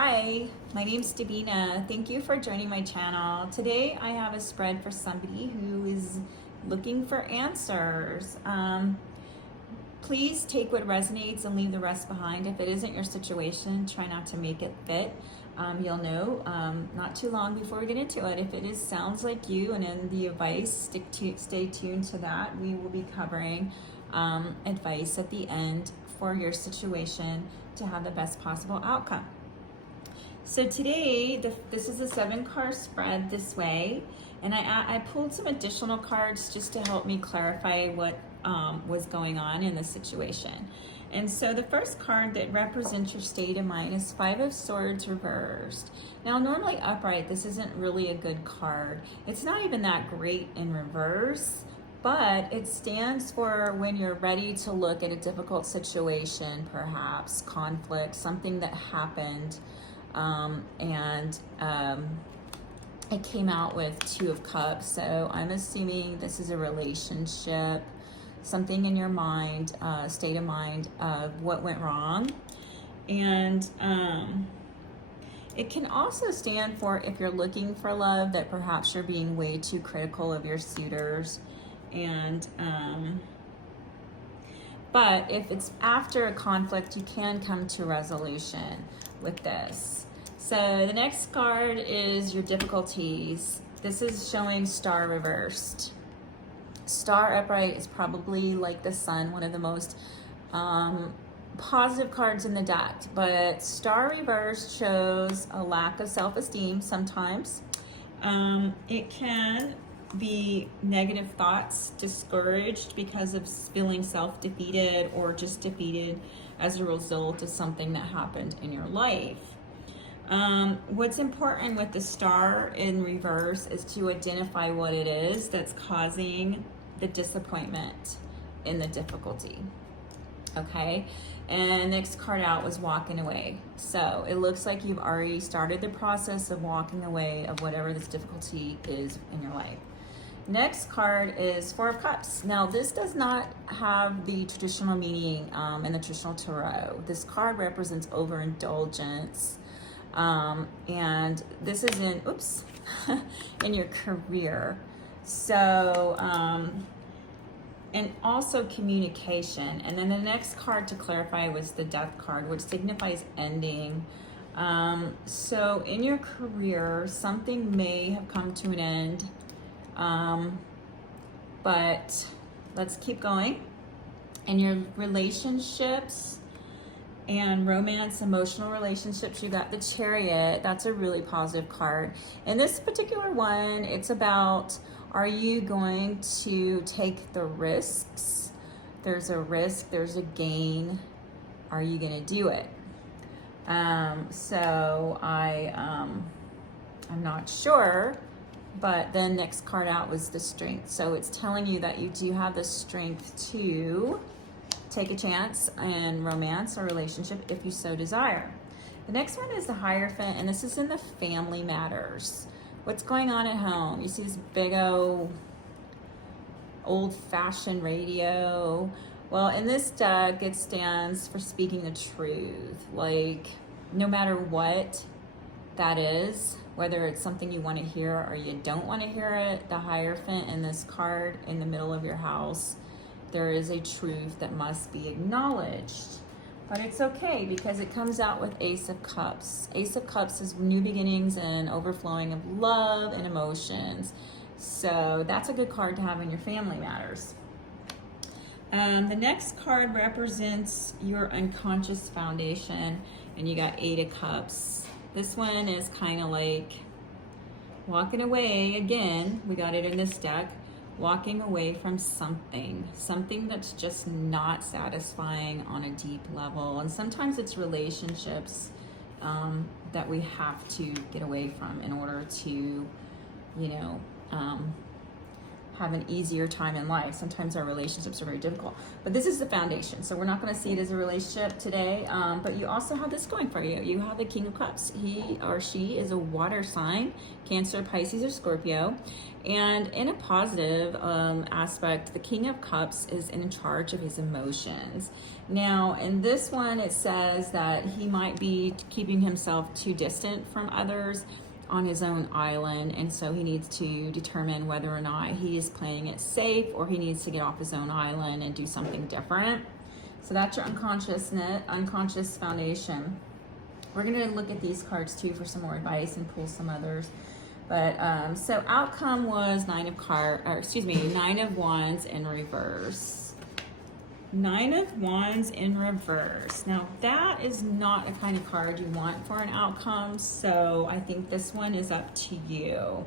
Hi, my name's Devina. Thank you for joining my channel. Today I have a spread for somebody who is looking for answers. Please take what resonates and leave the rest behind. If it isn't your situation, try not to make it fit. You'll know not too long before we get into it. If it sounds like you and in the advice, stay tuned to that. We will be covering advice at the end for your situation to have the best possible outcome. So today, this is a 7-card spread this way, and I pulled some additional cards just to help me clarify what was going on in the situation. And so the first card that represents your state of mind is 5 of Swords reversed. Now normally upright, this isn't really a good card. It's not even that great in reverse, but it stands for when you're ready to look at a difficult situation, perhaps conflict, something that happened. It came out with 2 of Cups, so I'm assuming this is a relationship, something in your mind, state of mind of what went wrong. And it can also stand for if you're looking for love, that perhaps you're being way too critical of your suitors. And but if it's after a conflict, you can come to resolution with this. So the next card is your difficulties. This is showing Star reversed. Star upright is probably, like the Sun, one of the most positive cards in the deck, but Star reversed shows a lack of self-esteem sometimes. It can be negative thoughts, discouraged because of feeling self-defeated or just defeated as a result of something that happened in your life. What's important with the Star in reverse is to identify what it is that's causing the disappointment in the difficulty. Okay, and next card out was walking away. So it looks like you've already started the process of walking away of whatever this difficulty is in your life. Next card is 4 of Cups. Now this does not have the traditional meaning in the traditional tarot. This card represents overindulgence. And this is in, in your career. So, and also communication. And then the next card to clarify was the Death card, which signifies ending. So in your career, something may have come to an end, but let's keep going. In your relationships and romance, emotional relationships, you got the Chariot. That's a really positive card. In this particular one, it's about, are you going to take the risks? There's a risk, there's a gain. Are you gonna do it? So I'm not sure, but the next card out was the Strength. So it's telling you that you do have the strength to take a chance in romance or relationship if you so desire. The next one is the Hierophant, and this is in the family matters. What's going on at home? You see this big old-fashioned radio. Well, in this deck, it stands for speaking the truth. Like, no matter what that is, whether it's something you want to hear or you don't want to hear it, the Hierophant in this card in the middle of your house, there is a truth that must be acknowledged. But it's okay because it comes out with Ace of Cups. Ace of Cups is new beginnings and overflowing of love and emotions. So that's a good card to have in your family matters. The next card represents your unconscious foundation, and you got 8 of Cups. This one is kind of like walking away. Again, we got it in this deck. Walking away from something that's just not satisfying on a deep level. And sometimes it's relationships that we have to get away from in order to, have an easier time in life. Sometimes our relationships are very difficult, but this is the foundation. So we're not going to see it as a relationship today, but you also have this going for you. You have the King of Cups. He or she is a water sign, Cancer, Pisces, or Scorpio. And in a positive aspect, the King of Cups is in charge of his emotions. Now, in this one, it says that he might be keeping himself too distant from others on his own island, and so he needs to determine whether or not he is playing it safe or he needs to get off his own island and do something different. So that's your unconscious foundation. We're going to look at these cards too for some more advice and pull some others. But so outcome was Nine of Wands in reverse. Nine of Wands in reverse. Now that is not a kind of card you want for an outcome, so I think this one is up to you.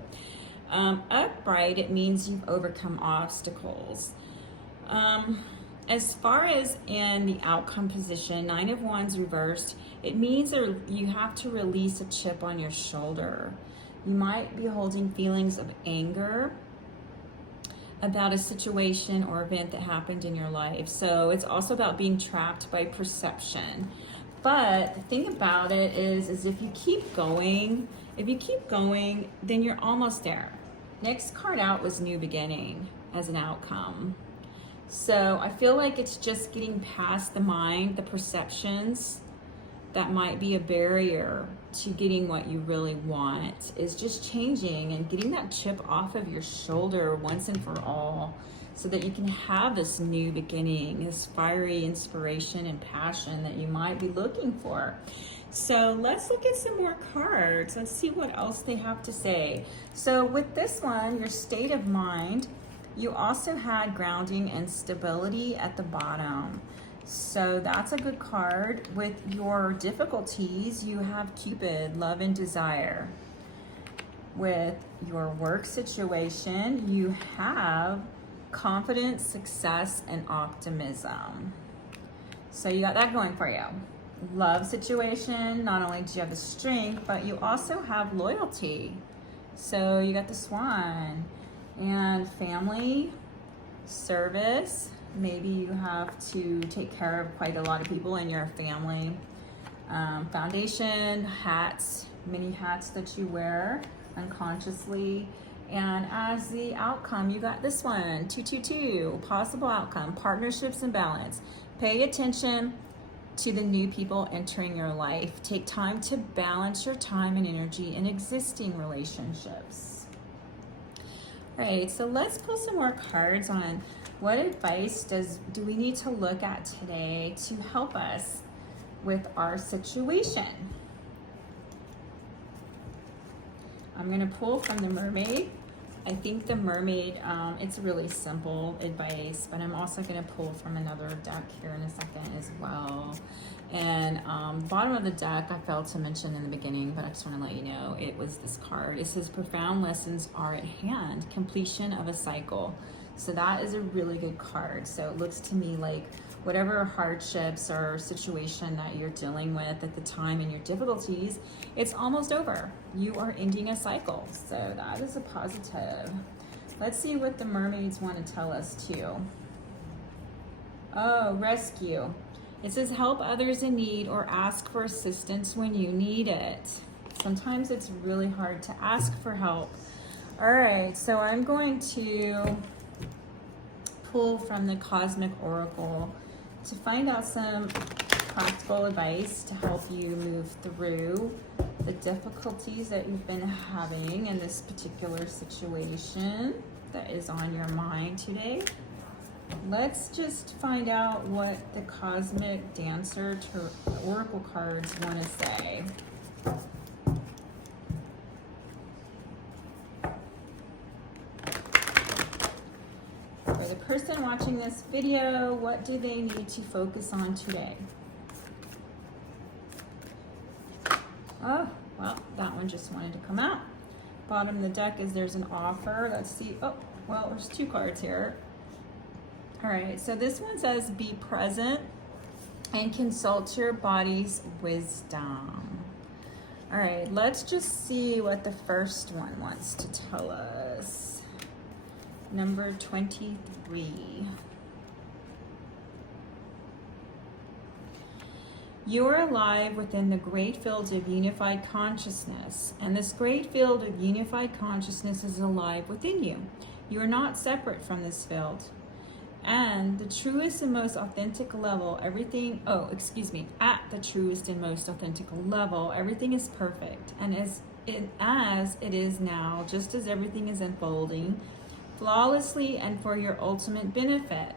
Upright, it means you've overcome obstacles. As far as in the outcome position, Nine of Wands reversed, it means you have to release a chip on your shoulder. You might be holding feelings of anger about a situation or event that happened in your life. So it's also about being trapped by perception. But the thing about it is if you keep going, then you're almost there. Next card out was New Beginning as an outcome. So I feel like it's just getting past the mind, the perceptions that might be a barrier to getting what you really want, is just changing and getting that chip off of your shoulder once and for all, so that you can have this new beginning, this fiery inspiration and passion that you might be looking for. So let's look at some more cards. Let's see what else they have to say. So with this one, your state of mind, you also had grounding and stability at the bottom. So that's a good card. With your difficulties, you have Cupid, love and desire. With your work situation, you have confidence, success, and optimism. So you got that going for you. Love situation, not only do you have the strength, but you also have loyalty. So you got the Swan. And family, service, maybe you have to take care of quite a lot of people in your family. Foundation, hats, many hats that you wear unconsciously. And as the outcome, you got this one, 222, possible outcome, partnerships and balance. Pay attention to the new people entering your life. Take time to balance your time and energy in existing relationships. All right, so let's pull some more cards on what advice do we need to look at today to help us with our situation. I'm going to pull from the Mermaid. I think the Mermaid, it's really simple advice, but I'm also going to pull from another deck here in a second as well. And bottom of the deck, I failed to mention in the beginning, but I just want to let you know, it was this card. It says, profound lessons are at hand, completion of a cycle. So that is a really good card. So it looks to me like whatever hardships or situation that you're dealing with at the time and your difficulties, it's almost over. You are ending a cycle. So that is a positive. Let's see what the mermaids want to tell us too. Oh, rescue. It says help others in need or ask for assistance when you need it. Sometimes it's really hard to ask for help. All right, so I'm going to pull from the Cosmic Oracle to find out some practical advice to help you move through the difficulties that you've been having in this particular situation that is on your mind today. Let's just find out what the Cosmic Dancer Oracle cards want to say. For the person watching this video, what do they need to focus on today? Oh, well, that one just wanted to come out. Bottom of the deck is there's an offer. Let's see. Oh, well, there's two cards here. All right, so this one says be present and consult your body's wisdom. All right, let's just see what the first one wants to tell us. Number 23. You are alive within the great field of unified consciousness, and this great field of unified consciousness is alive within you. You are not separate from this field. And the truest and most authentic level, at the truest and most authentic level, everything is perfect. And as it is now, just as everything is unfolding, flawlessly and for your ultimate benefit.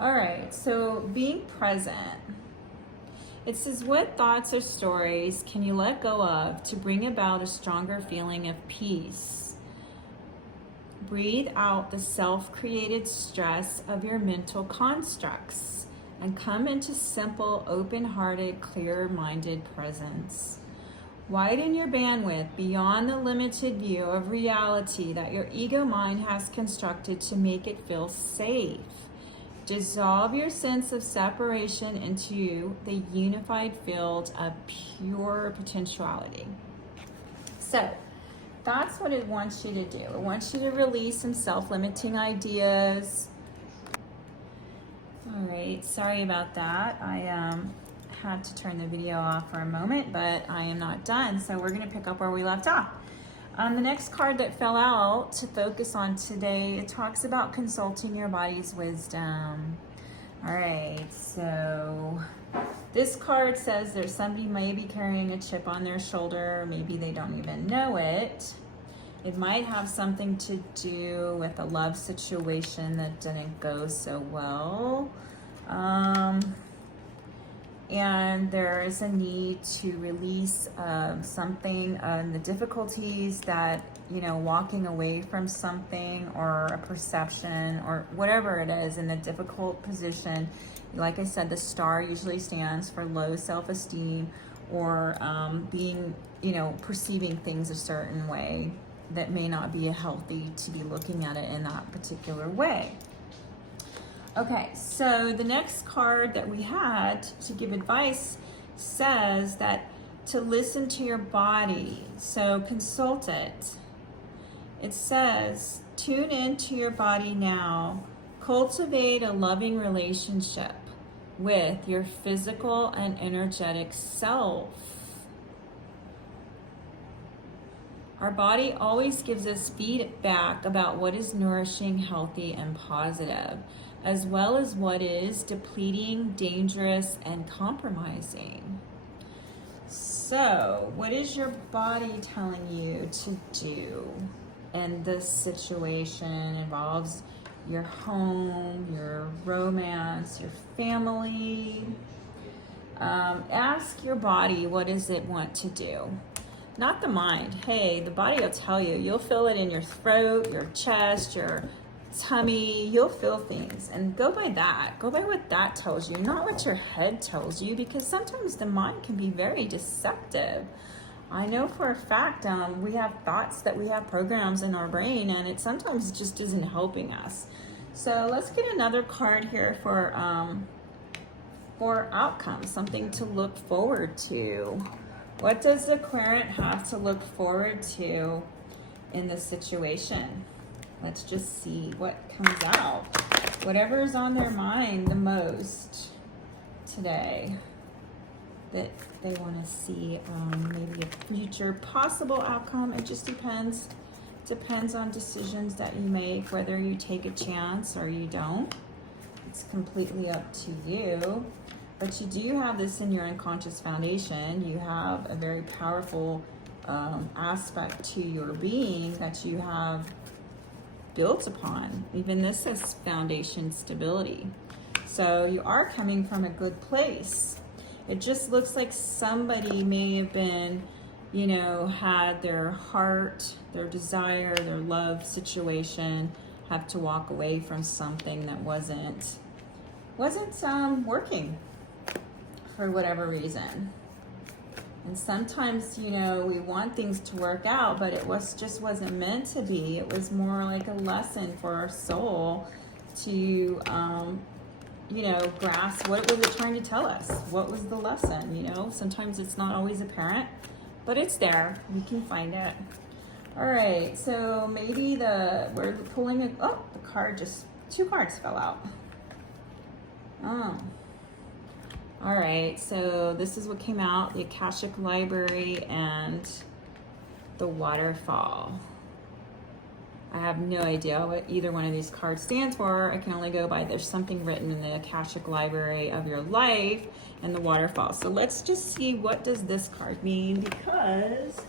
All right, so being present. It says, what thoughts or stories can you let go of to bring about a stronger feeling of peace? Breathe out the self-created stress of your mental constructs and come into simple, open-hearted, clear-minded presence. Widen your bandwidth beyond the limited view of reality that your ego mind has constructed to make it feel safe. Dissolve your sense of separation into the unified field of pure potentiality. So, that's what it wants you to do. It wants you to release some self-limiting ideas. All right, sorry about that. I had to turn the video off for a moment, but I am not done. So we're going to pick up where we left off. The next card that fell out to focus on today, it talks about consulting your body's wisdom. All right, so this card says there's somebody maybe carrying a chip on their shoulder. Maybe they don't even know it. It might have something to do with a love situation that didn't go so well. And there is a need to release something, the difficulties that, walking away from something or a perception or whatever it is in a difficult position. Like I said, the star usually stands for low self-esteem or being, perceiving things a certain way that may not be healthy to be looking at it in that particular way. Okay, so the next card that we had to give advice says that to listen to your body, so consult it. It says, tune into your body now. Cultivate a loving relationship with your physical and energetic self. Our body always gives us feedback about what is nourishing, healthy, and positive, as well as what is depleting, dangerous, and compromising. So, what is your body telling you to do in this situation? It involves your home, your romance, your family. Ask your body, what does it want to do? Not the mind. Hey, the body will tell you. You'll feel it in your throat, your chest, your tummy. You'll feel things. And go by that. Go by what that tells you, not what your head tells you, because sometimes the mind can be very deceptive. I know for a fact we have thoughts that we have programs in our brain, and it sometimes just isn't helping us. So let's get another card here for outcomes, something to look forward to. What does the Aquarian have to look forward to in this situation? Let's just see what comes out. Whatever is on their mind the most today that they want to see, maybe a future possible outcome. It just depends. Depends on decisions that you make, whether you take a chance or you don't. It's completely up to you. But you do have this in your unconscious foundation. You have a very powerful aspect to your being that you have built upon. Even this is foundation stability. So you are coming from a good place. It just looks like somebody may have been, had their heart, their desire, their love situation, have to walk away from something that wasn't working for whatever reason. And sometimes, we want things to work out, but it just wasn't meant to be. It was more like a lesson for our soul to, grasp what was it trying to tell us? What was the lesson? Sometimes it's not always apparent, but it's there. We can find it. All right, so maybe we're pulling it. Oh, the card just, 2 cards fell out. Oh. All right, so this is what came out, the Akashic Library and the Waterfall. I have no idea what either one of these cards stands for. I can only go by there's something written in the Akashic Library of your life and the Waterfall. So let's just see, what does this card mean, because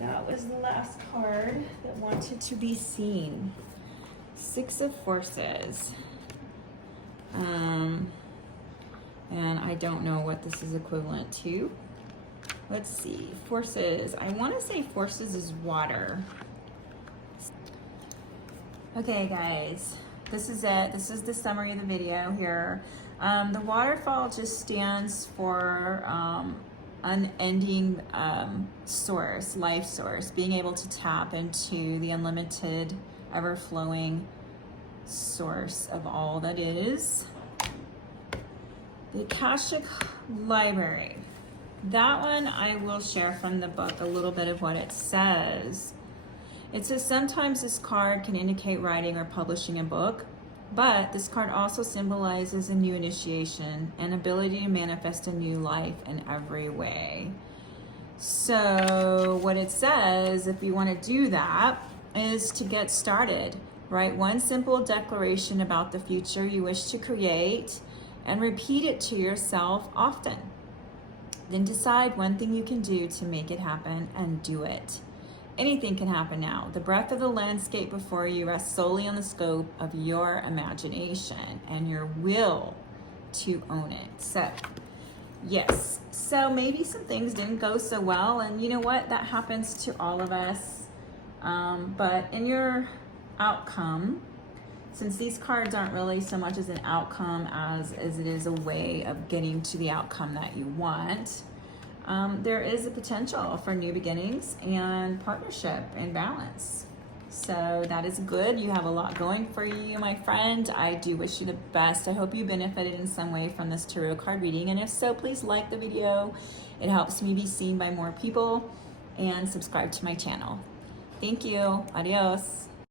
that was the last card that wanted to be seen. 6 of Forces. And I don't know what this is equivalent to. Let's see, Forces. I want to say Forces is water. Okay, guys, this is it. This is the summary of the video here. The Waterfall just stands for unending source, life source, being able to tap into the unlimited, ever-flowing source of all that is. The Akashic Library. That one I will share from the book a little bit of what it says. It says sometimes this card can indicate writing or publishing a book, but this card also symbolizes a new initiation and ability to manifest a new life in every way. So what it says, if you want to do that, is to get started. Write one simple declaration about the future you wish to create and repeat it to yourself often. Then decide one thing you can do to make it happen and do it. Anything can happen now. The breadth of the landscape before you rests solely on the scope of your imagination and your will to own it. So, yes. So maybe some things didn't go so well, and you know what? That happens to all of us. But in your outcome, since these cards aren't really so much as an outcome as it is a way of getting to the outcome that you want, there is a potential for new beginnings and partnership and balance. So that is good. You have a lot going for you, my friend. I do wish you the best. I hope you benefited in some way from this tarot card reading. And if so, please like the video. It helps me be seen by more people. And subscribe to my channel. Thank you. Adios.